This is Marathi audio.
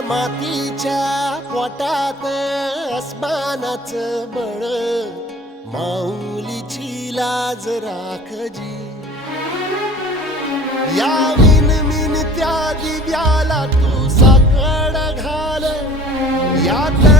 मातीच्या पोटात अस्मानाचं बळ, माऊलीची लाज राखजी. या विनमिन त्या दिव्याला तू साकड घाल, यात